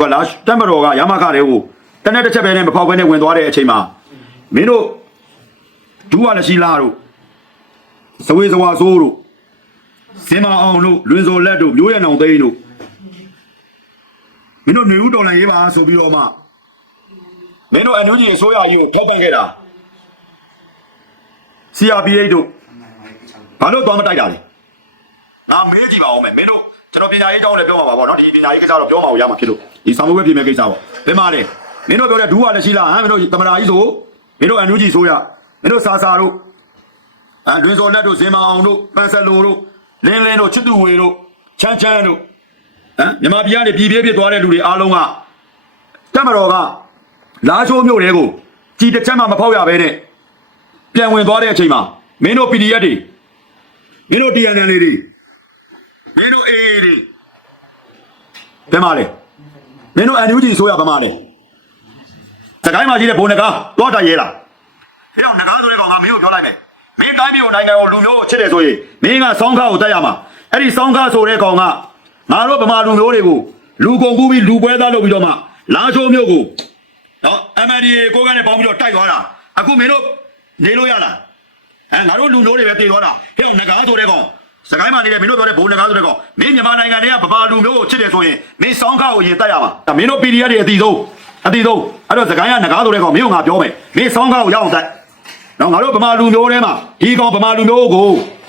ကလာတက်မတော်ကရမခတဲ့ကိုတနေ့တစ်ချက်ပဲနဲ့မဖောက်ဘဲနဲ့ဝင်သွားတဲ့အချိန်မှာမင်းတို့ဒူးဝါလက်ရှိလာတို့စဝေးစဝါဆိုးတို့စင်မအောင်တို့လွင်စော်လက်တို့မျိုးရံအောင်သိန်းတို့မင်းတို့နေဦးတော်လည်းရေးပါဆိုပြီးတော့မှမင်းတို့အန်ယူဂျီအစိုးရကြီးကိုထောက်ပံ့ခဲ့တာ CRPH တို့ဘာလို့သွားမတိုက်တာလဲငါမေးကြည့်ပါဦးမယ်မင်းတို့ကျွန်တော်ပညာရေးတောင်းလည်းပြောမှာပါဗောနော်ဒီပညာရေးကိစ္စတော့ပြောမှာရမှာဖြစ်လို့ ဒီစာမိုးပဲပြင်မဲ့ကိစ္စပေါ့ဘယ်မှာလဲမင်းတို့ပြောတဲ့ဒူးဝါလက်ရှိလားဟမ်မင်းတို့သမရာကြီးဆိုမင်းတို့အန်ယူဂျီဆိုရမင်းတို့စာစာတို့အဲတွင်စော်လက်တို့ဇင်မအောင်တို့ပန်ဆက်လိုတို့လင်းလင်းတို့ချစ်သူဝေတို့ချမ်းချမ်းတို့ဟမ်မြန်မာပြည်ကနေပြည်ပြေးပြေးသွားတဲ့လူတွေအားလုံးကတက်မတော်ကလာချိုးမြို့တွေကိုကြည်တစ်ချက်မှမဖောက်ရဘဲနဲ့ပြန်ဝင်သွားတဲ့အချိန်မှာမင်းတို့ PDF တွေမင်းတို့ TNN တွေမင်းတို့ AA တွေဘယ်မှာလဲ မင်းတို့ NUG ဆိုရဘယ်မှာလဲစကိုင်းမှာကြီးတဲ့ဘုံနကားသွားတာရဲလားဟဲ့အောင်နကားဆိုတဲ့ကောင်ကမင်းကိုပြောလိုက်မယ်မင်းတိုင်းပြည်ကိုနိုင်ငံကိုလူမျိုးကိုချစ်တယ်ဆိုရင်မင်းကစောင်းကားကိုတက်ရမှာအဲ့ဒီစောင်းကားဆိုတဲ့ကောင်ကငါတို့ဗမာလူမျိုးတွေကိုလူကုန်ကူးပြီးလူပွဲသားလုပ်ပြီးတော့မှလာချိုးမျိုးကိုနော် MNDA ကိုကနဲ့ပေါင်းပြီးတော့တိုက်သွားတာအခုမင်းတို့နေလို့ရလားအဲငါတို့လူမျိုးတွေပဲတည်သွားတာဟဲ့အောင်နဂါဆိုတဲ့ကောင် စကိုင်းမှာနေတယ်မင်းတို့ပြောတဲ့ဘုံနဂါဆိုတဲ့ကောင်မင်းမြန်မာနိုင်ငံတွေကဗမာလူမျိုးကိုချစ်တယ်ဆိုရင်မင်းစောင်းကားကိုရင်တက်ရမှာဒါမင်းတို့ PDF တွေအတီဆုံးအတီဆုံးအဲ့တော့စကိုင်းကနဂါဆိုတဲ့ကောင်မင်းကငါပြောမယ်မင်းစောင်းကားကိုရအောင်တက်နော်ငါတို့ဗမာလူမျိုးထဲမှာဒီကောင်ဗမာလူမျိုးကို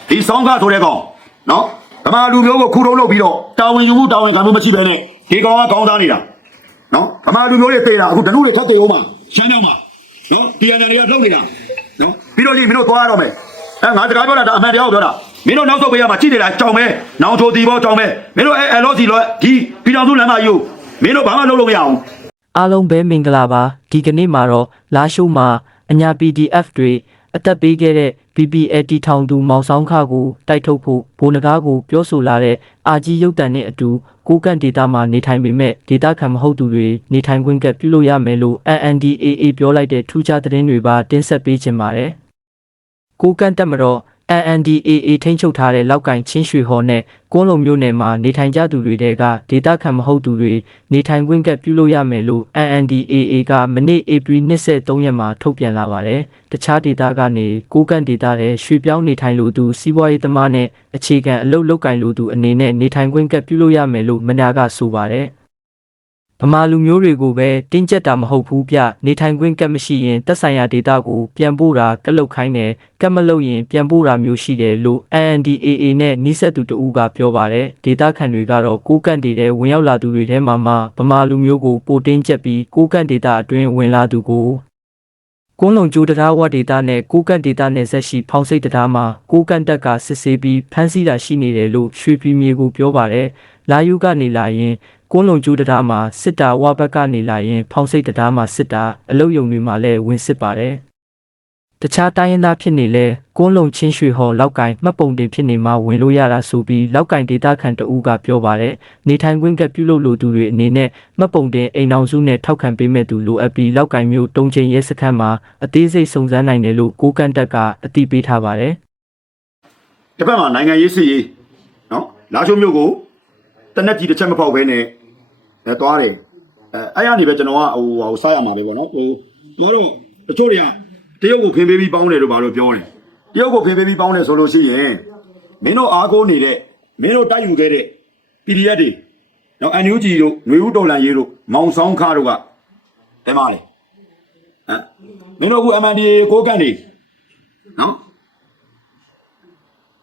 ဒီဆောင်းကားဆိုတဲ့ကောင်နော်ဗမာလူမျိုးကိုခုတုံးလုပ်ပြီးတော့တာဝန်ယူမှုတာဝန်ခံမှုမရှိဘဲနဲ့ဒီကောင်ကကောင်းစားနေတာနော်ဗမာလူမျိုးတွေတေးတာအခုဒနုတွေထပ်တေးအောင်မှာရှမ်းကြောင်းမှာနော်ဒီအန်တွေကလှုပ်နေတာနော်ပြီးတော့ကြီးမင်းတို့သွားရတော့မယ်အဲငါတကားပြောတာဒါအမှန်တရားကိုပြောတာ မင်းတို့နောက်ဆုတ်ပေးရမှာကြည့်နေတာကြောင်မဲနောင်ချိုတီဘောကြောင်မဲမင်းတို့အဲအဲလောစီလောဒီပြည်တော်စုလမ်းမကြီးကိုမင်းတို့ဘာမှလုပ်လို့မရအောင်အားလုံးပဲမင်္ဂလာပါဒီကနေ့မှာတော့လာရှိုးမှာအညာ PDF တွေအသက်ပေးခဲ့တဲ့ BPLT ထောင်သူမောင်ဆောင်ခကိုတိုက်ထုတ်ဖို့ဘိုးနဂါးကိုပြောဆိုလာတဲ့အာကြီးရုပ်တံနဲ့အတူကိုကန့်ဒေတာမှာနေထိုင်ပေမဲ့ဒေတာခံမဟုတ်သူတွေနေထိုင်ခွင့်ကပြုလို့ရမယ်လို့ NNDAA ပြောလိုက်တဲ့ထူးခြားသတင်းတွေပါတင်ဆက်ပေးခြင်းပါတယ်ကိုကန့်တက်မတော့ NNDAA ထိန်းချုပ်ထားတဲ့လောက်ကင်ချင်းရွှေဟော်နဲ့ကွန်းလုံမျိုးနယ်မှာနေထိုင်ကြသူတွေတဲကဒေတာခံမဟုတ်သူတွေနေထိုင်ခွင့်ကပြုလို့ရမယ်လို့ NNDAA ကမနေ့ဧပြီ23ရက်မှာထုတ်ပြန်လာပါတယ်။တခြားဒေတာကနေကိုကန့်ဒေတာတဲ့ရွှေပြောင်းနေထိုင်လို့သူစီးပွားရေးသမားနဲ့အခြေခံအလုပ်လုပ်ကင်လို့သူအနေနဲ့နေထိုင်ခွင့်ကပြုလို့ရမယ်လို့မနာကဆိုပါတယ်။ ဗမာလူမျိုးတွေကိုပဲတင်းကျပ်တာမဟုတ်ဘူးပြနေထိုင်ခွင့်ကတ်မရှိရင်တက်ဆိုင်ရာဒေတာကိုပြန်ပို့တာကက်လုတ်ခိုင်းတယ်ကတ်မလုတ်ရင်ပြန်ပို့တာမျိုးရှိတယ်လို့ NNDAA နဲ့နှိစက်သူတဦးကပြောပါတယ်ဒေတာခံတွေကတော့ကိုကန့်ဒေတဲ့ဝင်ရောက်လာသူတွေထဲမှာမှဗမာလူမျိုးကိုပိုတင်းကျပ်ပြီးကိုကန့်ဒေတာအတွင်းဝင်လာသူကို ကွန်းလုံကျိုးတရားဝတ်ဒေတာနဲ့ကိုကန့်ဒေတာနဲ့ဆက်ရှိဖောင်စိတ်တရားမှာကိုကန့်တက်ကစစ်ဆေးပြီးဖမ်းဆီးတာရှိနေတယ်လို့ရွှေပြည်မြေကိုပြောပါတယ်လာယူကနေလာရင်ကွန်းလုံကျိုးတရားမှာစစ်တာဝဘက်ကနေလာရင်ဖောင်စိတ်တရားမှာစစ်တာအလုတ်ယုံတွေမှာလည်းဝင်စစ်ပါတယ် တခြားတိုင်းရင်းသားဖြစ်နေလဲကွန်းလုံချင်းရွှေဟော်လောက်ကင်မှတ်ပုံတင်ဖြစ်နေမှဝင်လို့ရတာဆိုပြီးလောက်ကင်ဒေတာခန်တဦးကပြောပါတယ်နေထိုင်ခွင့်ကပြုလုပ်လို့သူတွေအနေနဲ့မှတ်ပုံတင်အိမ်အောင်စုနဲ့ထောက်ခံပေးမဲ့သူလိုအပ်ပြီးလောက်ကင်မျိုးတုံချင်းရဲစခန်းမှာအသေးစိတ်စုံစမ်းနိုင်တယ်လို့ကိုကန့်တက်ကအတိပေးထားပါတယ်တစ်ဖက်မှာနိုင်ငံရေးစီရေးနော်လာချိုမျိုးကိုတနက်ကြီးတစ်ချက်မဖောက်ဘဲနဲ့အဲသွားတယ်အဲအဲ့ရနေပဲကျွန်တော်ကဟိုဟိုစားရမှာပဲပေါ့နော်ဟိုတို့တော့တချို့တွေက တရုတ်ကိုဖင်ပေးပြီးပေါင်းတယ်လို့ဘာလို့ပြောတယ်တရုတ်ကိုဖင်ပေးပြီးပေါင်းတယ်ဆိုလို့ရှိရင်မင်းတို့အားကိုးနေတဲ့မင်းတို့တိုက်ယူခဲ့တဲ့ PDF တွေနော် NUG တို့ຫນွေဦးတော်လန်ရေးတို့မောင်ဆောင်ခါတို့ကတဲမလေဟမ်မင်းတို့အခု MNDA ကိုကန်နေနော်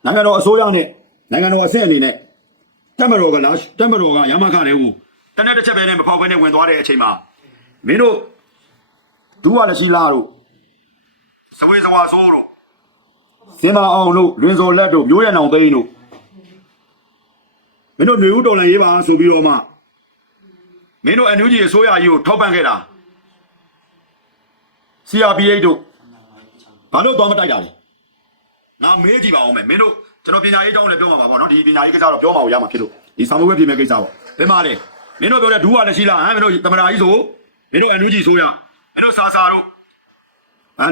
နိုင်ငံတော်အစိုးရနဲ့နိုင်ငံတော်အဆင့်အနေနဲ့တက်မတော်ကလားတက်မတော်ကရမခတဲ့ဟိုတနေ့တစ်ချက်ပဲနဲ့မဖောက်ဘဲနဲ့ဝင်သွားတဲ့အချိန်မှာမင်းတို့ဒူးဝါလက်ရှိလားတို့ စဝေးစဝါဆိုးတို့စင်မအောင်တို့လွင်စော်လက်တို့မျိုးရံအောင်သိန်းတို့မင်းတို့ຫນွေဦးတော်လန်ရေးပါဆိုပြီးတော့မှမင်းတို့ NUG အစိုးရကြီးကိုထောက်ပံ့ခဲ့တာ CRPH တို့ဘာလို့သွားမတိုက်တာလဲငါမေးကြည့်ပါဦးမယ်မင်းတို့ကျွန်တော်ပညာရေးတောင်းလည်းပြောမှာပါပေါ့နော်ဒီပညာရေးကိစ္စတော့ပြောမှာရမှာဖြစ်လို့ဒီစာမိုးပဲပြင်မဲ့ကိစ္စပေါ့ဘယ်မှာလဲမင်းတို့ပြောတဲ့ဒူးဝါလက်ရှိလားဟမ်မင်းတို့သမရာကြီးဆိုမင်းတို့အန်ယူဂျီဆိုရမင်းတို့စာစာတို့အဲ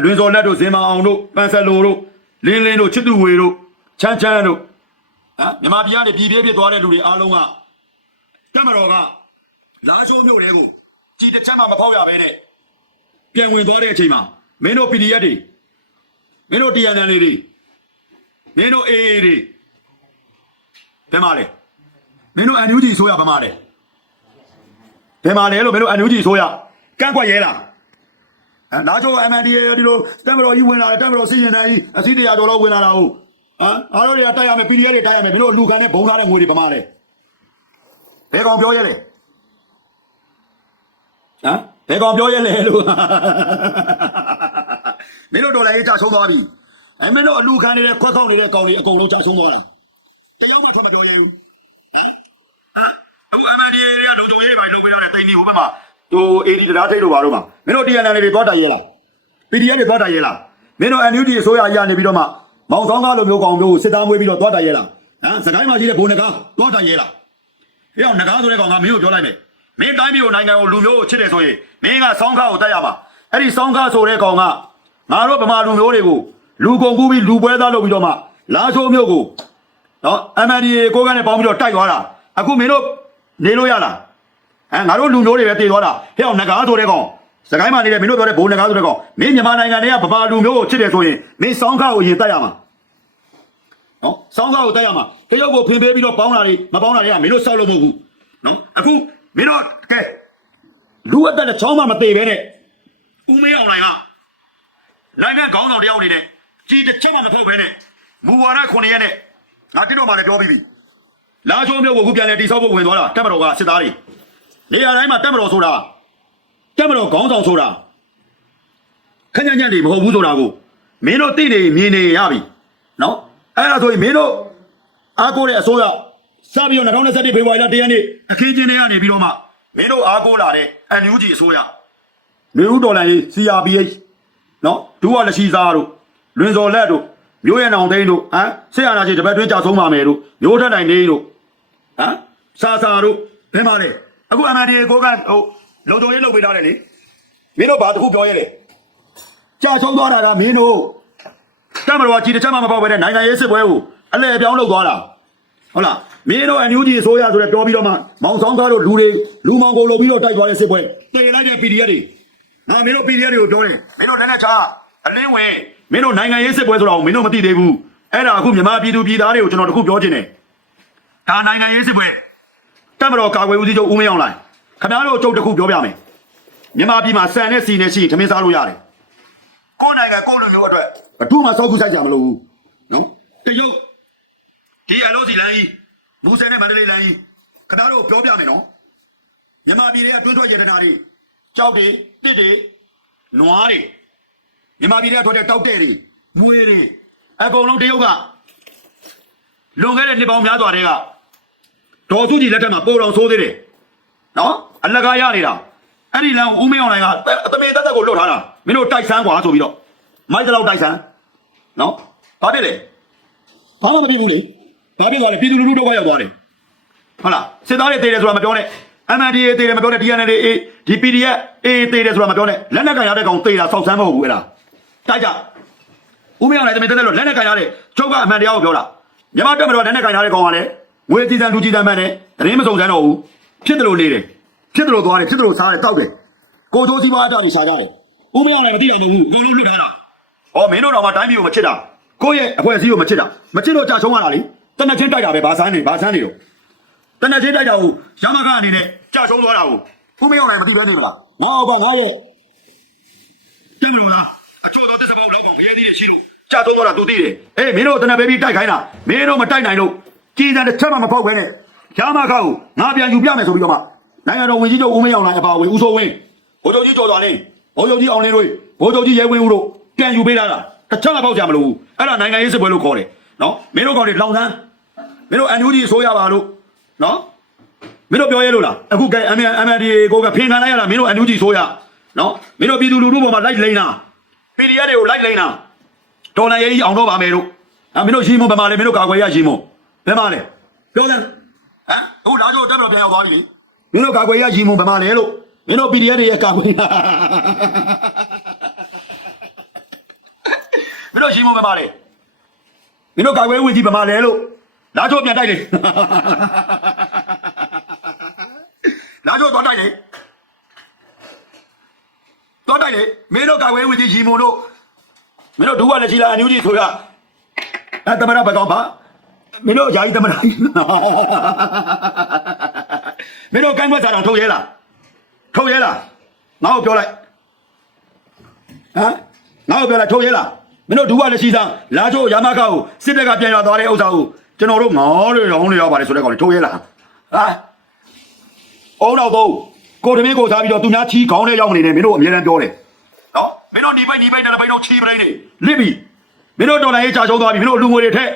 လွင်စော်လက်တို့ဇင်မအောင်တို့ပန်ဆက်လိုတို့လင်းလင်းတို့ချစ်သူဝေတို့ချမ်းချမ်းတို့ဟမ်မြန်မာပြည်ကနေပြည်ပြေးပြေးသွားတဲ့လူတွေအားလုံးကတက်မတော်ကလာချိုးမြို့တွေကိုကြည်တစ်ချက်မှမဖောက်ရဘဲနဲ့ပြန်ဝင်သွားတဲ့အချိန်မှာမင်းတို့ PDF တွေမင်းတို့ TNN တွေမင်းတို့ AA တွေဘယ်မှာလဲမင်းတို့ NUG ဆိုရဘယ်မှာလဲဘယ်မှာလဲလို့မင်းတို့ NUG ဆိုရကန့်ကွက်ရဲလား အဲလာချိုး MNDA ဒီလိုတမ်မတော်ကြီးဝင်လာတယ်တမ်မတော်စီရင်တိုင်းကြီးအစည်းတရားတော်လောက်ဝင်လာတာဟုတ်ဟမ်အားတို့တွေကတိုက်ရမယ် PDF တွေတိုက်ရမယ်မင်းတို့လူခံနဲ့ဘုံထားတဲ့ငွေတွေဘယ်မှာလဲဘယ်ကောင်ပြောရဲလဲဟမ်ဘယ်ကောင်ပြောရဲလဲလို့မင်းတို့တော်လည်းကြာဆုံးသွားပြီအဲမင်းတို့အလူခံနေတဲ့ခွက်ခေါက်နေတဲ့ကောင်တွေအကုန်လုံးကြာဆုံးသွားတာတယောက်မှထွက်မပြောရဲဘူးဟမ်ဟမ်အခု MNDA တွေကလုံခြုံရေးတွေပါလုပ်ပေးတာနဲ့တိန်ဒီဟိုဘက်မှာ ဟို AD တရားထိတ်လို့ပါတော့မှာမင်းတို့ TNN တွေသွားတိုက်ရဲလား PDF တွေသွားတိုက်ရဲလားမင်းတို့ NUG အစိုးရအရနေပြီးတော့မှမောင်ဆောင်ကားလိုမျိုးကောင်မျိုးစစ်သားမွေးပြီးတော့သွားတိုက်ရဲလားဟမ်စကိုင်းမှာရှိတဲ့ဘုံနကားသွားတိုက်ရဲလား။ပြောင်းငကားဆိုတဲ့ကောင်ကမင်းကိုပြောလိုက်မယ်။မင်းတိုင်းပြည်ကိုနိုင်ငံကိုလူမျိုးကိုချစ်တယ်ဆိုရင်မင်းကစောင်းကားကိုတတ်ရမှာ။အဲ့ဒီစောင်းကားဆိုတဲ့ကောင်ကငါတို့ဗမာလူမျိုးတွေကိုလူကုန်ကူးပြီးလူပွဲသားလုပ်ပြီးတော့မှလာချိုးမျိုးကိုနော် MNDA ကိုကနဲ့ပေါင်းပြီးတော့တိုက်သွားတာ။အခုမင်းတို့နေလို့ရလား။ ဟမ်ငါတို့လူမျိုးတွေပဲတည်သွားတာ။ပြောင်းငကားဆိုတဲ့ကောင်စကိုင်းမှာနေတဲ့မင်းတို့ပြောတဲ့ဘုံငကားဆိုတဲ့ကောင်မင်းမြန်မာနိုင်ငံတွေကဗမာလူမျိုးကိုချစ်တယ်ဆိုရင်မင်းစောင်းကားကိုရင်တတ်ရမှာ။နော်စောင်းစားကိုတက်ရမှာတရုတ်ကိုဖင်ပေးပြီးတော့ပေါင်းတာတွေမပေါင်းတာတွေကမင်းတို့စောက်လို့မဟုတ်ဘူးနော်အခုမင်းတို့ကဲလူအသက်နဲ့ချောင်းမှမသေးပဲနဲ့ဦးမေးအောင်လိုင်ကနိုင်ငံခေါင်းဆောင်တယောက်အနေနဲ့ကြီးတစ်ချက်မှမဖုတ်ပဲနဲ့မူဝါဒ9ရက်နဲ့ငါတိတော့မှလည်းပြောပြီးပြီလာချိုးမျိုးကိုအခုပြန်လဲတိဆောက်ဖို့ဝင်သွားတာတက်မတော်ကစစ်သားတွေ နေရာတိုင်းမှာတက်မတော်ဆိုတာတက်မတော်ခေါင်းဆောင်ဆိုတာခက်ညံ့ညံ့တွေမဟုတ်ဘူးဆိုတာကိုမင်းတို့သိနေမြင်နေရပြီနော်အဲ့ဒါဆိုရင်မင်းတို့အားကိုးတဲ့အစိုးရစပြီးတော့2021ဖေဖော်ဝါရီလ1ရက်နေ့အခင်းချင်းတွေကနေပြီးတော့မှမင်းတို့အားကိုးလာတဲ့ NUG အစိုးရနေဦးတော်လိုင်း CRPH နော်ဒူဝလက်ရှိစားတို့လွင်စော်လက်တို့မျိုးရံအောင်သိန်းတို့ဟမ်ဆေးရနာကြီးတပတ်တွင်းကြာဆုံးပါမယ်တို့မျိုးထက်တိုင်နေတို့ဟမ်စာစာတို့ဘယ်မှာလဲ အခု MNDA ကိုကဟိုလုံတုံရေးလုပ်ပေးထားတယ်လေမင်းတို့ဘာတခုပြောရဲလဲကြာဆုံးသွားတာကမင်းတို့တမတော်ကကြည်တစ်ချက်မှမပေါက်ပဲတဲ့နိုင်ငံရေးစစ်ပွဲကိုအလဲအပြောင်းလုပ်သွားတာဟုတ်လားမင်းတို့အန်ယူဂျီအစိုးရဆိုတဲ့ပြောပြီးတော့မှမောင်ဆောင်ကားတို့လူတွေလူမောင်ကုန်လုပ်ပြီးတော့တိုက်သွားတဲ့စစ်ပွဲတည်လိုက်တဲ့ PDF တွေငါမင်းတို့ PDF တွေကိုပြောတယ်မင်းတို့လည်းနဲ့ချာအလင်းဝင်မင်းတို့နိုင်ငံရေးစစ်ပွဲဆိုတာကိုမင်းတို့မသိသေးဘူးအဲ့ဒါအခုမြန်မာပြည်သူပြည်သားတွေကိုကျွန်တော်တခုပြောချင်တယ်ဒါနိုင်ငံရေးစစ်ပွဲ တမတော်ကာကွယ်ဦးစီးချုပ်ဦးမင်းအောင်လိုင်ခင်ဗျားတို့အကျုပ်တစ်ခုပြောပြမယ်မြန်မာပြည်မှာစံနဲ့စီနဲ့ရှိရင်ထမင်းစားလို့ရတယ်ကိုယ်နိုင်ငံကိုယ်လူမျိုးအတွက်ဘယ်သူမှစောက်ကူဆိုင်ကြမလို့ဘူးနော်တရုတ်ဒီအလို့စီလန်ကြီးမူဆယ်နဲ့မန္တလေးလန်ကြီးခင်ဗျားတို့ပြောပြမယ်နော်မြန်မာပြည်တွေကတွင်းထွက်ရတနာတွေကြောက်တွေတစ်တွေနွားတွေမြန်မာပြည်တွေကထွက်တဲ့တောက်တဲ့တွေမွေတွေအကုန်လုံးတရုတ်ကလွန်ခဲ့တဲ့နှစ်ပေါင်းများစွာတည်းက ဒေါ်စုကြည်လက်ထက်မှာပိုတော်ဆိုးသေးတယ်နော်အလကားရနေတာအဲ့ဒီလမ်းကိုဦးမင်းအောင်လိုင်ကအသမင်တက်တက်ကိုလွတ်ထားတာမင်းတို့တိုက်ဆန်းกว่าဆိုပြီးတော့မိုက်တလောက်တိုက်ဆန်းနော်ဘာဖြစ်လဲဘာမှမဖြစ်ဘူးလေဘာဖြစ်သွားလဲပြည်သူလူထုတော့ရောက်သွားတယ်ဟုတ်လားစစ်သားတွေတေးတယ်ဆိုတာမပြောနဲ့ MNDA တေးတယ်မပြောနဲ့ DNL တွေ A ဒီ PDF A တေးတယ်ဆိုတာမပြောနဲ့လက်နက်ကန်ရတဲ့ကောင်တေးတာစောက်ဆန်းမဟုတ်ဘူးအဲ့ဒါတိုက်ကြဦးမင်းအောင်လည်းတမင်တက်တက်လို့လက်နက်ကန်ရတဲ့ချုပ်ကအမှန်တရားကိုပြောတာမြန်မာတက်မတော်လက်နက်ကန်ရတဲ့ကောင်ကလည်း ငွေကြည်စံလူကြည်စံမှန်တယ်တရင်မစုံစမ်းတော့ဘူးဖြစ်တယ်လို့နေတယ်ဖြစ်တယ်လို့သွားတယ်ဖြစ်တယ်လို့စားတယ်တောက်တယ်ကိုချိုးစီးပွားအတားတွေရှာကြတယ်ဦးမင်းအောင်လည်းမသိတာမဟုတ်ဘူးအကုန်လုံးလွတ်ထားတာဩမင်းတို့တော့မှတိုင်းပြည်ကိုမချစ်တာကိုယ့်ရဲ့အဖွဲ့အစည်းကိုမချစ်တာမချစ်တော့ကြာချုံးရတာလေတနက်ချင်းတိုက်တာပဲဘာဆန်းနေဘာဆန်းနေတော့တနက်ချင်းတိုက်တာကိုရမကအနေနဲ့ကြာဆုံးသွားတာကိုဖူးမရောက်နိုင်မသိပဲနေမလားငါ့ဘာငါရဲ့တင်မလို့လားအချို့တော့တစ်စပေါက်လောက်ကောင်ဖျဲသေးတယ်ရှိလို့ကြာဆုံးသွားတာသူသိတယ်အေးမင်းတို့တနက်ပဲပြီးတိုက်ခိုင်းတာမင်းတို့မတိုက်နိုင်လို့ ကြည်စံတစ်ချက်မှမဖောက်ဘဲနဲ့ရမကကိုငါပြန်ယူပြမယ်ဆိုပြီးတော့မှနိုင်ငံတော်ဝင်ကြီးချုပ်ဦးမင်းအောင်နိုင်အပါဝင်ဦးစိုးဝင်းဘိုးချုပ်ကြီးကျော်တော်လင်းဘိုးချုပ်ကြီးအောင်လင်းတို့ဘိုးချုပ်ကြီးရဲဝင်းဦးတို့ပြန်ယူပေးတာလားတစ်ချက်မှဖောက်ကြမလို့ဘူးအဲ့ဒါနိုင်ငံရေးစစ်ပွဲလို့ခေါ်တယ်နော်မင်းတို့ကောင်တွေလောင်ဆန်းမင်းတို့အန်ယူဂျီဆိုရပါလို့နော်မင်းတို့ပြောရဲလို့လားအခုကဲ MND ကိုကဖင်ခံလိုက်ရတာမင်းတို့အန်ယူဂျီဆိုရနော်မင်းတို့ပြည်သူလူထုပေါ်မှာလိုက်လိမ့်တာ PDF တွေကိုလိုက်လိမ့်တာဒေါ်လာရေးကြီးအောင်တော့ပါမယ်တို့ဟာမင်းတို့ရှင်းမဘယ်မှာလဲမင်းတို့ကာကွယ်ရရှင်းမ ဘယ်မှာလဲပြောစမ်းဟမ်အခုလာကြတက်တော့ပြန်ရောက်သွားပြီလေမင်းတို့ကာကွယ်ရရှင်းမဘယ်မှာလဲလို့မင်းတို့ PDF တွေရဲ့ကာကွယ်ရမင်းတို့ရှင်းမဘယ်မှာလဲမင်းတို့ကာကွယ်ဝင်ကြီးဘယ်မှာလဲလို့လာကြပြန်တိုက်လေလာကြတော့တိုက်လေတော့တိုက်လေမင်းတို့ကာဝေးဝင်ကြီးရီမုံတို့မင်းတို့ဒူကလည်းရှိလားအန်ယူကြီးဆိုရအဲတမရဘကောင်ပါ မင်းတို့ယာယီသမနာမင်းတို့ကမ်းွက်စာတော်ထုတ်ရဲလားထုတ်ရဲလားငါ့ကိုပြောလိုက်ဟမ်ငါ့ကိုပြောလိုက်ထုတ်ရဲလားမင်းတို့ဒူဝလက်ရှိစားလာချိုးရာမခါကိုစစ်တပ်ကပြန်ရသွားတဲ့ဥစ္စာကိုကျွန်တော်တို့ငေါတွေရောင်းနေရပါတယ်ဆိုတဲ့ကောင်တွေထုတ်ရဲလားဟာအုံတော့တော့ကိုတမင်းကိုစားပြီးတော့သူများချီးခေါင်းနဲ့ရောက်နေတယ်မင်းတို့အများအားပြောတယ်နော်မင်းတို့ဒီဘက်ဒီဘက်နဲ့ဘိုင်းတော့ချီးပရိနေလိပြီမင်းတို့တော်လိုင်းရေးချာချုံသွားပြီမင်းတို့လူငွေတွေထက်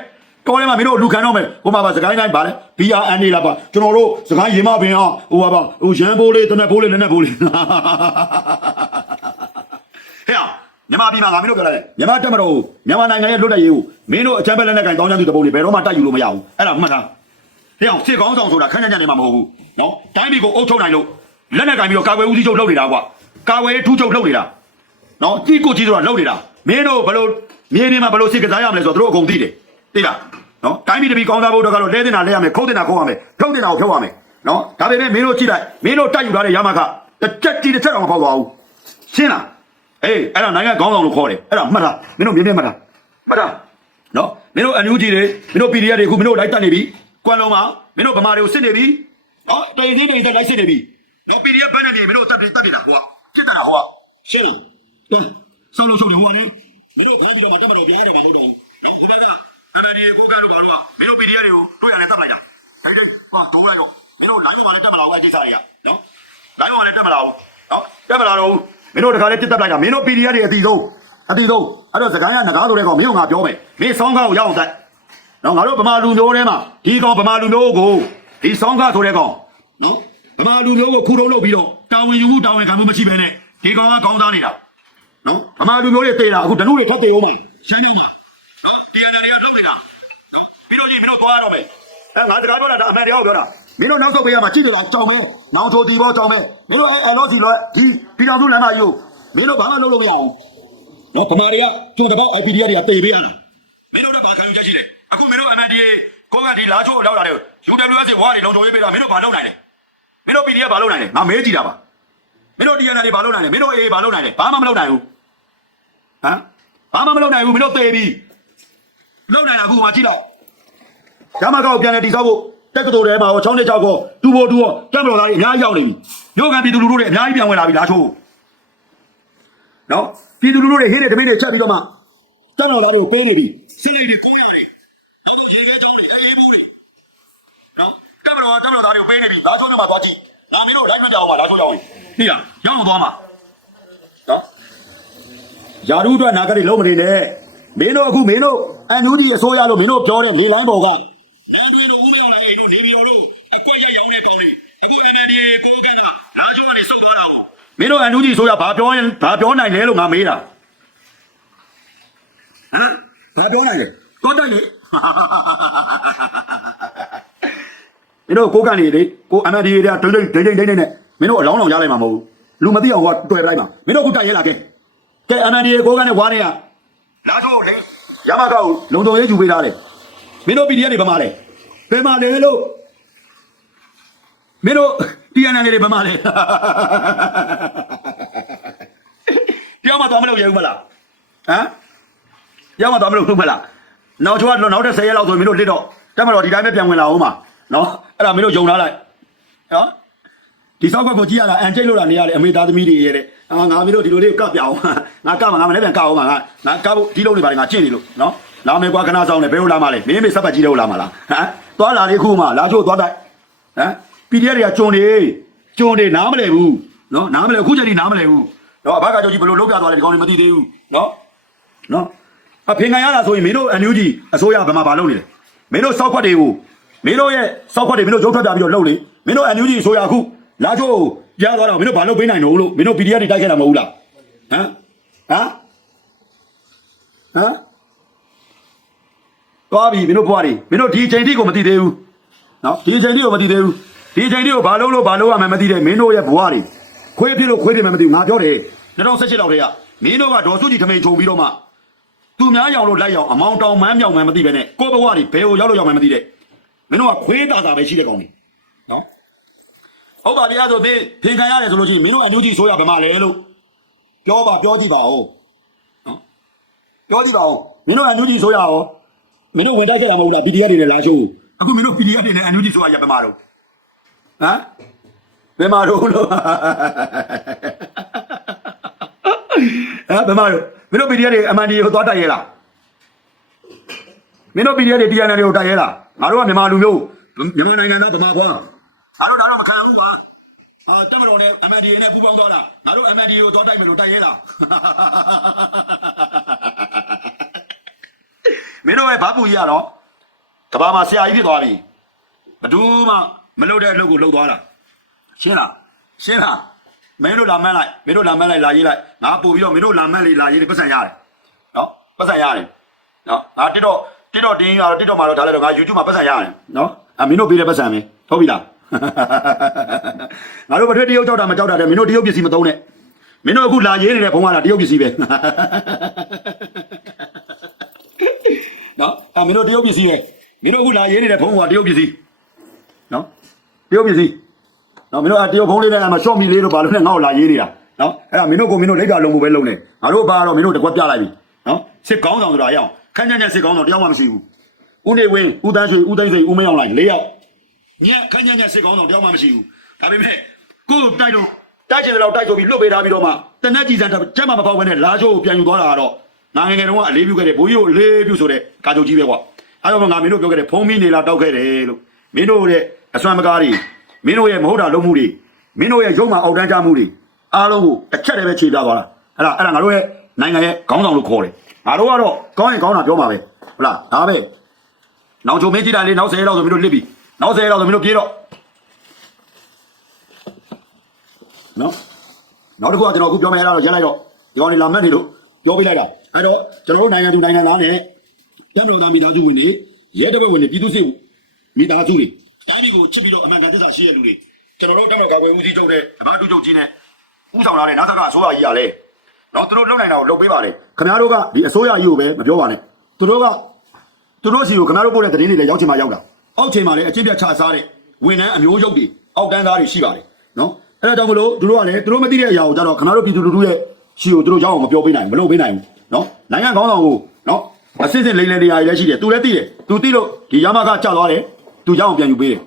တော်ထဲမှာမင်းတို့လူခံတော့မယ်ဟိုမှာပါစကိုင်းတိုင်းပါလေ BRN နေလားပါကျွန်တော်တို့စကိုင်းရင်မပင်အောင်ဟိုပါပါဟိုရန်ဘိုးလေးတနက်ဘိုးလေးလက်နက်ဘိုးလေးဟဲ့အောင်မြန်မာပြည်မှာငါမင်းတို့ပြောလိုက်တယ်မြန်မာတက်မတော်မြန်မာနိုင်ငံရဲ့လွတ်လပ်ရေးကိုမင်းတို့အချမ်းပဲလက်နက်ကင်တောင်းချမ်းသူတပုံတွေဘယ်တော့မှတိုက်ယူလို့မရဘူးအဲ့ဒါမှတ်ထားဟဲ့အောင်စစ်ကောင်းဆောင်ဆိုတာခန်းချမ်းချမ်းနေမှာမဟုတ်ဘူးနော်တိုင်းပြည်ကိုအုပ်ချုပ်နိုင်လို့လက်နက်ကင်ပြီးတော့ကာကွယ်ဦးစီးချုပ်လုပ်နေတာကွာကာကွယ်ထူးချုပ်လုပ်နေတာနော်ကြည့်ကိုကြည့်ဆိုတာလုပ်နေတာမင်းတို့ဘလို့မြေပြင်မှာဘလို့စစ်ကစားရမလဲဆိုတော့တို့အကုန်သိတယ် သိလားနော်တိုင်းပြည်တပြည်ကောင်းစားဖို့တော့ကတော့လဲတင်တာလဲရမယ်ခုတ်တင်တာခုတ်ရမယ်ဖြုတ်တင်တာကိုဖြုတ်ရမယ်နော်ဒါပေမဲ့မင်းတို့ကြည့်လိုက်မင်းတို့တိုက်ယူထားတဲ့ရမခတစ်ချက်တီတစ်ချက်တော့မဖောက်သွားဘူးရှင်းလားအေးအဲ့ဒါနိုင်ငံခေါင်းဆောင်လို့ခေါ်တယ်အဲ့ဒါမှတ်တာမင်းတို့မြင်မြင်မှတ်တာမှတ်တာနော်မင်းတို့အန်ယူဂျီတွေမင်းတို့ PDF တွေအခုမင်းတို့လိုက်တက်နေပြီကွမ်လုံးမှာမင်းတို့ဗမာတွေကိုစစ်နေပြီနော်တိန်သေးတိန်သက်လိုက်စစ်နေပြီနော် PDF ဘန်းနေနေမင်းတို့တက်ပြီတက်ပြီလားဟိုကစစ်တာလားဟိုကရှင်းလားကဲဆောင်းလို့ရှုပ်တယ်ဟိုကလေမင်းတို့ခေါင်းကြည့်တော့မှတက်မတော်ပြရတယ်မဟုတ်တော့ဘူးဟိုက အန်ဒီကိုကတော့ဘာလို့ကမင်းတို့ PDF တွေကိုတွေ့ရတယ်တက်လိုက်တာအဲ့ဒီဟာဒိုးလိုက်တော့မင်းတို့လိုက်မှလည်းတက်မလာဘူးအဲ့ဒီစားတွေကနော်လိုက်မှလည်းတက်မလာဘူးနော်တက်မလာတော့ဘူးမင်းတို့တခါလေးတက်တက်လိုက်တာမင်းတို့ PDF တွေအတီဆုံးအတီဆုံးအဲ့တော့စကိုင်းကငကားဆိုတဲ့ကောင်မင်းတို့ငါပြောမယ်မင်းဆောင်းကားကိုရအောင်တိုက်နော်ငါတို့ဗမာလူမျိုးထဲမှာဒီကောင်ဗမာလူမျိုးကိုဒီဆောင်းကားဆိုတဲ့ကောင်နော်ဗမာလူမျိုးကိုခုတုံးလုပ်ပြီးတော့တာဝန်ယူမှုတာဝန်ခံမှုမရှိဘဲနဲ့ဒီကောင်ကကောင်းစားနေတာနော်ဗမာလူမျိုးတွေတေးတာအခုဒနုတွေထပ်တေးအောင်မယ်ရှမ်းမြောက်မှာ နော်တရားနယ်တွေကလောက်နေတာနော်ပြီးတော့ကြီးမင်းတို့သွားရတော့မယ်အဲငါစကားပြောတာဒါအမှန်တရားကိုပြောတာမင်းတို့နောက်ဆုတ်ပေးရမှာကြည့်ကြလားကြောင်မဲနောင်ချိုတီဘောကြောင်မဲမင်းတို့အဲအဲလောစီလောဒီဒီတော်စုလမ်းမယူမင်းတို့ဘာမှလုပ်လို့မရအောင်နော်ဗမာတွေကကျုံတပေါက် IPD တွေကတေးပေးရတာမင်းတို့လည်းဘာခံယူချက်ရှိလဲအခုမင်းတို့ MNDA ကိုကဒီလာချိုးလောက်လာတယ် UWS ဝါတွေလုံချုံရေးပေးတာမင်းတို့ဘာလုပ်နိုင်လဲမင်းတို့ PDF ဘာလုပ်နိုင်လဲငါမေးကြည့်တာပါမင်းတို့ DNA တွေဘာလုပ်နိုင်လဲမင်းတို့ AA ဘာလုပ်နိုင်လဲဘာမှမလုပ်နိုင်ဘူးဟမ်ဘာမှမလုပ်နိုင်ဘူးမင်းတို့တေးပြီး လုပ်နိုင်တာအခုမှကြည့်တော့ရမကောက်ပြန်လဲတိဆောက်ဖို့တက်ကတော်ထဲမှာဟောချောင်းတဲ့ကြောက်ကောတူဖို့တူဖို့ကံတော်သားတွေအများကြီးရောက်နေပြီမြို့ကန်ပြည်သူလူထုတွေအများကြီးပြန်ဝင်လာပြီလားချိုးနော်ပြည်သူလူထုတွေဟင်းတွေတပိတ်တွေချက်ပြီးတော့မှကံတော်သားတွေကိုပေးနေပြီစစ်လေးတွေကိုရတွေနောက်တော့ရေခဲကြောင်းတွေအေးဘူးတွေနော်ကံတော်ကံတော်သားတွေကိုပေးနေပြီလာချိုးနဲ့မှသွားကြည့်ငါမင်းတို့လိုက်မကြောက်ပါလာချိုးကြောက်ဝင်ဟိရရောက်အောင်သွားမှာနော်ယာရုအတွက်နာဂရီလုံးမနေနဲ့မင်းတို့အခုမင်းတို့ အန်ယူဒီအစိုးရလို့မင်းတို့ပြောတဲ့လေလိုင်းပေါ်ကနန်းတွင်းတို့ဦးမယောင်လာအိမ်တို့နေပြည်တော်တို့အကွက်ရက်ရောင်းတဲ့တောင်းလေးအခု MND ကိုကကဓာချိုးကနေစုပ်သွားတာကိုမင်းတို့အန်နူကြီးဆိုရဘာပြောရင်ဘာပြောနိုင်လဲလို့ငါမေးတာဟမ်ဘာပြောနိုင်လဲတော့တိုက်လေမင်းတို့ကိုကနေလေကို MND တွေကဒိတ်ဒိတ်ဒိတ်ဒိတ်ဒိတ်နဲ့မင်းတို့အလောင်းလောင်ရလိုက်မှာမဟုတ်ဘူးလူမသိအောင်ကတွေ့ပလိုက်မှာမင်းတို့အခုတိုက်ရဲလာခဲ့ကဲ MND ကိုကနေဝါနေရလာချိုးလေ ရမကောက်လုံတော်ရေးယူပေးထားတယ်မင်းတို့ PDF တွေဘာမှလဲဘယ်မှာလဲလို့မင်းတို့ TNL တွေဘာမှလဲပြောင်းမသွားမလို့ရဘူးမလားဟမ်ပြောင်းမသွားမလို့ဟုတ်မလားနောက်ချိုးကနောက်တဲ့10ရက်လောက်ဆိုမင်းတို့လစ်တော့တက်မတော်ဒီတိုင်းပဲပြန်ဝင်လာအောင်ပါနော်အဲ့ဒါမင်းတို့ယုံထားလိုက်နော် ဒီဆောက်ကွက်ကိုကြည့်ရတာအန်ကျိတ်လို့တာနေရတယ်အမေသားသမီးတွေရဲ့တဲ့အာငါမင်းတို့ဒီလိုလေးကပ်ပြအောင်ငါကပ်မှာငါမနေ့ပြန်ကပ်အောင်ပါငါငါကပ်ဖို့ဒီလုံးလေးပါလေငါကျင့်နေလို့နော်လာမယ်ကွာခဏဆောင်နေဘယ်လိုလာမလဲမင်းမေစပ်ပတ်ကြီးတဲ့ကိုလာမလားဟမ်သွားလာလေးခုမှလာချို့သွားတိုက်ဟမ် PDF တွေကကျွန်းနေကျွန်းနေနားမလဲဘူးနော်နားမလဲအခုချက်ထိနားမလဲဘူးနော်အဘကကြောင့်ကြီးဘယ်လိုလုပ်ပြသွားလဲဒီကောင်တွေမသိသေးဘူးနော်နော်အဖေငံရတာဆိုရင်မင်းတို့အန်ယူဂျီအစိုးရဘယ်မှာဘာလုပ်နေလဲမင်းတို့စောက်ခွက်တွေကိုမင်းတို့ရဲ့စောက်ခွက်တွေမင်းတို့ရုပ်ထွက်ပြပြီးတော့လုပ်လေမင်းတို့အန်ယူဂျီအစိုးရအခု လာချို့ရသွားတော့မင်းတို့ဘာလုပ်ပေးနိုင်လို့လို့မင်းတို့ PDF တွေတိုက်ခဲ့တာမဟုတ်ဘူးလားဟမ်ဟမ်ဟမ်သွားပြီမင်းတို့ဘွားတွေမင်းတို့ဒီအချိန်ထိကိုမသိသေးဘူးနော်ဒီအချိန်ထိကိုမသိသေးဘူးဒီအချိန်ထိကိုဘာလုပ်လို့ဘာလုပ်ရမှန်းမသိတဲ့မင်းတို့ရဲ့ဘွားတွေခွေးပြစ်လို့ခွေးတယ်မှမသိဘူးငါပြောတယ်2018လောက်တည်းကမင်းတို့ကဒေါ်စုကြည်ထမိန်ခြုံပြီးတော့မှသူများရောင်လို့လိုက်ရောင်အမောင်တောင်မန်းမြောင်မှန်းမသိပဲနဲ့ကိုယ့်ဘဝတွေဘယ်ကိုရောက်လို့ရောက်မှန်းမသိတဲ့မင်းတို့ကခွေးတာတာပဲရှိတဲ့ကောင်တွေနော် ဟုတ်ပါတရားဆိုဖေးဖေးခံရတယ်ဆိုလို့ရှိရင်မင်းတို့အန်ယူဂျီဆိုရဗမာလဲလို့ပြောပါပြောကြည့်ပါဦးနော်ပြောကြည့်ပါဦးမင်းတို့အန်ယူဂျီဆိုရရောမင်းတို့ဝင်တိုက်ခဲ့တာမဟုတ်လား PDF တွေနဲ့လာရှိုးအခုမင်းတို့ PDF တွေနဲ့အန်ယူဂျီဆိုရရဗမာတော့ဟမ်ဗမာတို့လို့ဟမ်ဗမာတို့မင်းတို့ PDF တွေအမှန်တည်းကိုသွားတိုက်ရဲလားမင်းတို့ PDF တွေ TNL တွေကိုတိုက်ရဲလားငါတို့ကမြန်မာလူမျိုးမြန်မာနိုင်ငံသားဗမာဘွားငါတို့ဒါ တော့မခံဘူးကွာအာတက်မတော်နဲ့ MNDA နဲ့ပူးပေါင်းသွားတာငါတို့ MNDA ကိုသွားတိုက်မယ်လို့တိုက်ရဲလားမင်းတို့ရဲ့ဘာပူကြီးရတော့ကဘာမှာဆရာကြီးဖြစ်သွားပြီဘယ်သူမှမလုပ်တဲ့အလုပ်ကိုလုပ်သွားတာရှင်းလားရှင်းလားမင်းတို့လာမှန်းလိုက်မင်းတို့လာမှန်းလိုက်လာရေးလိုက်ငါပို့ပြီးတော့မင်းတို့လာမှန်းလေလာရေးလေပတ်စံရတယ်နော်ပတ်စံရတယ်နော်ငါတစ်တော့တစ်တော့တင်းရတော့တစ်တော့မှာတော့ဒါလည်းတော့ငါ YouTube မှာပတ်စံရတယ်နော်အမင်းတို့ပေးတဲ့ပတ်စံမင်းဟုတ်ပြီလား ငါတို့ပထွေးတရုတ်ကြောက်တာမကြောက်တာတဲ့မင်းတို့တရုတ်ပစ္စည်းမသုံးနဲ့မင်းတို့အခုလာရေးနေတဲ့ဘုံကလာတရုတ်ပစ္စည်းပဲနော်အမင်းတို့တရုတ်ပစ္စည်းပဲမင်းတို့အခုလာရေးနေတဲ့ဘုံကတရုတ်ပစ္စည်းနော်တရုတ်ပစ္စည်းနော်မင်းတို့အတရုတ်ဘုံလေးနဲ့အမရှော့မီလေးတို့ဘာလို့လဲငါ့ကိုလာရေးနေတာနော်အဲ့ဒါမင်းတို့ကိုမင်းတို့လက်တာလုံးဖို့ပဲလုံးနေငါတို့ဘာတော့မင်းတို့တကွက်ပြလိုက်ပြီနော်စစ်ကောင်းဆောင်ဆိုတာရအောင်ခန်းညံ့ညံ့စစ်ကောင်းဆောင်တယောက်မှမရှိဘူးဦးနေဝင်းဦးတန်းရွှေဦးသိန်းစိန်ဦးမင်းအောင်လိုက်၄ယောက် ညက်ခန်းညက်ညက်စစ်ကောင်းတော့တယောက်မှမရှိဘူးဒါပေမဲ့ကိုယ်တိုက်တော့တိုက်ချင်တယ်တော့တိုက်ဆိုပြီးလွတ်ပေးထားပြီးတော့မှတနက်ကြီးစံကျက်မှမပေါက်ဘဲနဲ့လာချိုးကိုပြန်ယူသွားတာကတော့ငါငယ်ငယ်တုန်းကအလေးပြုခဲ့တဲ့ဘိုးကြီးကိုလေးပြုဆိုတဲ့ကာချုပ်ကြီးပဲကွာအဲ့တော့ငါမင်းတို့ပြောခဲ့တဲ့ဖုံးမင်းနေလာတောက်ခဲ့တယ်လို့မင်းတို့ရဲ့အစွမ်းမကားတွေမင်းတို့ရဲ့မဟုတ်တာလုံးမှုတွေမင်းတို့ရဲ့ရုံမှအောက်တန်းကြမှုတွေအားလုံးကိုတစ်ချက်တည်းပဲခြေပြသွားတာအဲ့ဒါအဲ့ဒါငါတို့ရဲ့နိုင်ငံရဲ့ခေါင်းဆောင်လို့ခေါ်တယ်ငါတို့ကတော့ကောင်းရင်ကောင်းတာပြောမှာပဲဟုတ်လားဒါပဲနောက်ချုံမင်းကြည့်တာလေးနောက်10လောက်ဆိုမင်းတို့လစ်ပြီ နောက်10လောက်ဆိုမင်းတို့ပြေးတော့နော်နောက်တစ်ခုကကျွန်တော်အခုပြောမယ်အဲ့ဒါတော့ရက်လိုက်တော့ဒီကောင်လေးလာမှတ်နေလို့ပြောပြလိုက်တာအဲ့တော့ကျွန်တော်တို့နိုင်ငံသူနိုင်ငံသားနဲ့ပြည်တော်သားမိသားစုဝင်တွေရဲတပ်ဖွဲ့ဝင်တွေပြည်သူ့စစ်မိသားစုတွေတိုင်းပြည်ကိုချစ်ပြီးတော့အမှန်ကန်သစ္စာရှိတဲ့လူတွေကျွန်တော်တို့တပ်မတော်ကာကွယ်ဦးစီးချုပ်တဲ့ဓမ္မတူချုပ်ကြီးနဲ့ဦးဆောင်လာတဲ့နာသကအစိုးရကြီးကလည်းနော်သူတို့လုံနိုင်တာကိုလုပ်ပေးပါလေခင်ဗျားတို့ကဒီအစိုးရကြီးကိုပဲမပြောပါနဲ့သူတို့ကသူတို့စီကိုခင်ဗျားတို့ပို့တဲ့သတင်းတွေလည်းရောက်ချင်မှရောက်တာ အောက်ချိန်မှာလည်းအချင်းပြတ်ချစားတဲ့ဝန်ထမ်းအမျိုးရုပ်တွေအောက်တန်းသားတွေရှိပါတယ်နော်အဲ့ဒါကြောင့်မလို့သူတို့ကလည်းသူတို့မသိတဲ့အရာကိုကြတော့ခင်ဗျားတို့ပြည်သူလူထုရဲ့ရှီကိုသူတို့ရောက်အောင်မပြောပေးနိုင်ဘူးမလုပ်ပေးနိုင်ဘူးနော်နိုင်ငံကောင်းဆောင်ကိုနော်အစစ်စစ်လိမ့်လိမ့်တရားတွေလည်းရှိတယ်သူလည်းသိတယ်သူသိလို့ဒီရမကကြောက်သွားတယ်သူကြောက်အောင်ပြန်ယူပေးတယ်